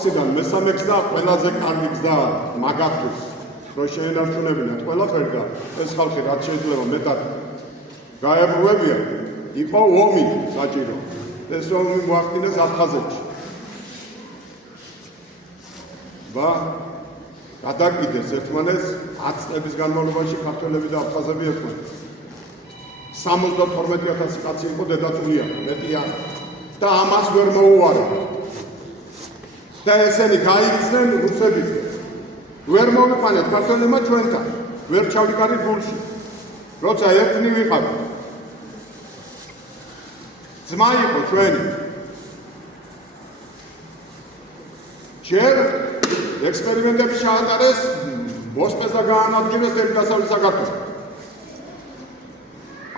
სიდან მესამე გზა ყველაზე კარგი გზა მაგათთვის რომ შეენარჩუნებინათ ყველაფერი და ეს ხალხი რაც შეიძლება მეტად გაებრუებია იყო ომი საჭირო ეს ომი მოახდინეს აფხაზეთში და გადაკიდეს ერთმანეთს 10 წლების განმავლობაში ქართველები და აფხაზები ერთმანეთს 72,000 კაცი იყო დედაწულია მეტია და ამას ვერ მოუარა და ესენი გაიქცნენ რუსების ვერ მოვიყვანეთ ქართველებმა ჩვენთან ვერ ჩავიკარით გულში როცა ერთნი ვიყავით ძმა იყო ჩვენი ჯერ ექსპერიმენტები ჩაატარეს მოსპეს და გაანადგინეს დასავლეთ საქართველოს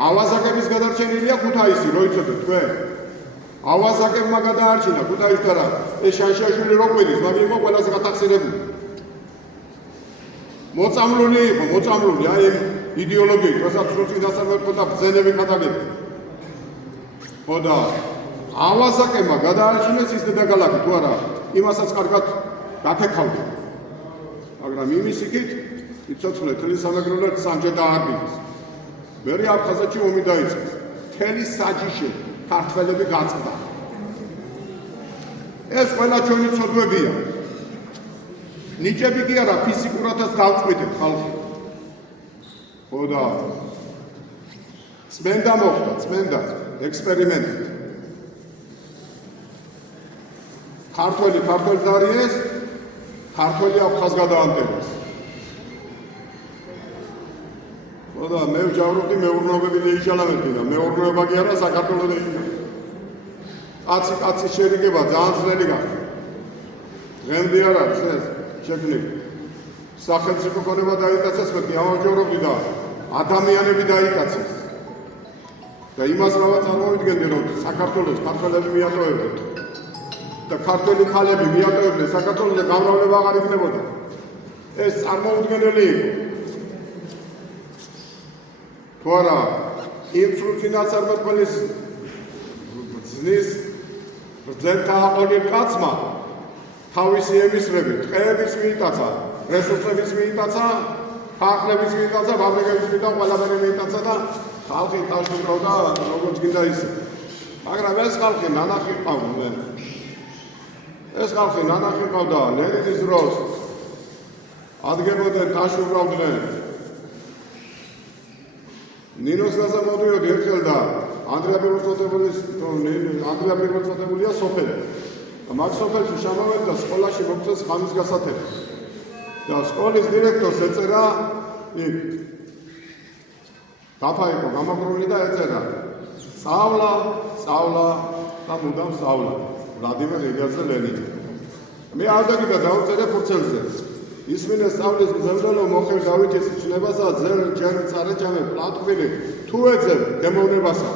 ავაზაკების გადარჩენილია ქუთაისი რო იცოდეთ თქვენ ავაზაკებმა გადაარჩინა ქუთაისში და ეს შანშაშვილი რო ყვირის მაგრამ იყო ყველაზე გათახსირებული მოწამლული აი იდეოლოგიით რასაც რუსი დასავლეთ და ბრძენები გადაგებდა ხო და ავაზაკებმა გადაარჩინეს ის დედაქალაქი თუ არა იმასაც კარგად დაკექავდა მაგრამ იმის იქით იცოცხლე თელი სამეგრელოც სამჯერ დაარბიეს მერე აფხაზეთში ომი დაიწყეს თელი საჯიში ქართველები გაწყდა ეს ყველა ჩვენი ცოდვებია ნიჭები კი არა ფიზიკურადაც დავწყვიტეთ ხალხი ხო და წმენდა მოხდა წმენდა ექსპერიმენტით ქართველი ქართველს დაარიეს ქართველი აფხაზ გადაამტერეს ხო და მე ვჯავრობდი მეურნეობები დაიშალამებდი და მეურნეობა კი არა საქართველოს დაიშალა კაცი შერიგება ძალიან ძნელი გახდა დღემდე არ არის ეს შექმნილი სახელმწიფო ქონება დაიკაცეს მეტი ამავჯერობდი და ადამიანები დაიკაცეს და იმას რა წარმოვიდგენდი რომ საქართველოს ქართველები მიატოვებდნენ და ქართველი ხალები მიატოვებდნენ საქართველოს და გამრავლება აღარ იქნებოდა ეს წარმოუდგენელი იყო თუ არა იმ სრულწინასწარმეტყველის ძნის ბრძენთა აყოლილ კაცმა თავისი ემისრები ტყეების მიიტაცა რესურსების მიიტაცა ხალხების მიიტაცა ფაბრიკების მიიტაცა ყველაფერი მიიტაცა და ხალხი ტაშურავდა როგორც გინდა ისე მაგრამ ეს ხალხი ნანახი ყავდა ეს ხალხი ნანახი ყავდა ლენინის დროს ადგებოდნენ ტაშურავდნენ ნინოს გაზა მოდიოდი ერთხელ და ანდრია პირველწოდებულია სოფელი მაგ სოფელში შამავენ და სკოლაში მოგწეს ხამის გასათები და სკოლის დირექტორს ეწერა იქ დაფა იყო გამაგრული და ეწერა სწავლა და მუდამ სწავლა ვლადიმერ ილიაჩზე ლენინი მე ავდები და დავწერე ფურცელზე ისმინე სწავლის მზემდელო მოხერ დავითის ცნებასა ჯერ წარეჭამე პლატყვილი თუ ეძებ გემოვნებასა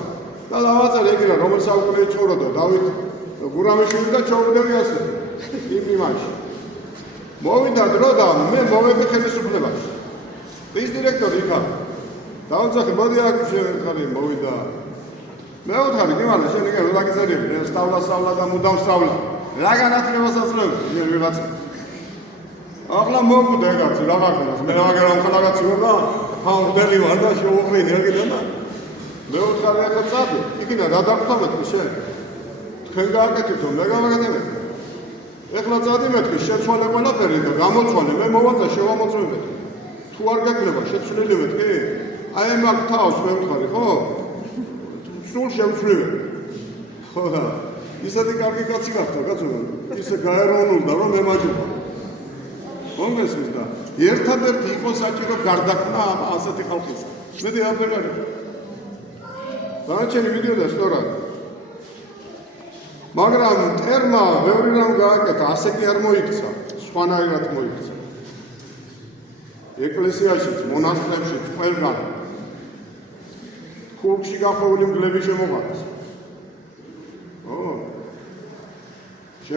და ლავაწერ ეგრა რომელ საუკუნე იწუროდა დავით გურამიშვილი და ჩაუდგები ასე იმ იმაში მოვიდა დრო და მე მოვედი ხელისუფლებაში ის დირექტორი იქა დაუძახე მოდი აქ შევეთხარი მოვიდა მე ვთქარი გიმალა შენ იქ რა გიწერები სწავლა და მუდამ სწავლა რა განათლებას აწლევდი ვიღაცა ახლა მოგვიდა ეგაცი რა გქონდეს მე მაგარამ ხალაგაცი ვარ და ხამდელი ვარ და შევუყრინე ეგედა მე ვთქარი ახლა წადი იქინა რა დაგხვდომეთ შენ თქვენ გააკეთეთო მე გავაკეთებ ეხლა წადი მეთქი შეცვალე ყველაფერი და გამოცვალე მე მოვაძა შევამოწმებთ თუ არ გეკნება შეცვლილი მეთქი აი მაგ თავს მე ვთქარი ხო სულ შევცვლივე ხო და ისეთი კარგი კაცი გახდა კაცო ისე გაეროვნულდა რომ მე მაჯობა მომესმის და ერთადერთი იყო საჭირო გარდაქმნა ასეთი ხალხის მედი აბერარი დანარჩენი ვიდეო და სწორად მაგრამ ტერმა ბევრი რამ გააკეთა ასე კი არ მოიქცა სხვანაირად მოიქცა ეკლესიაშიც მონასტრებშიც ყველგან ხურქში გახოვილი მგლები შემოღარეს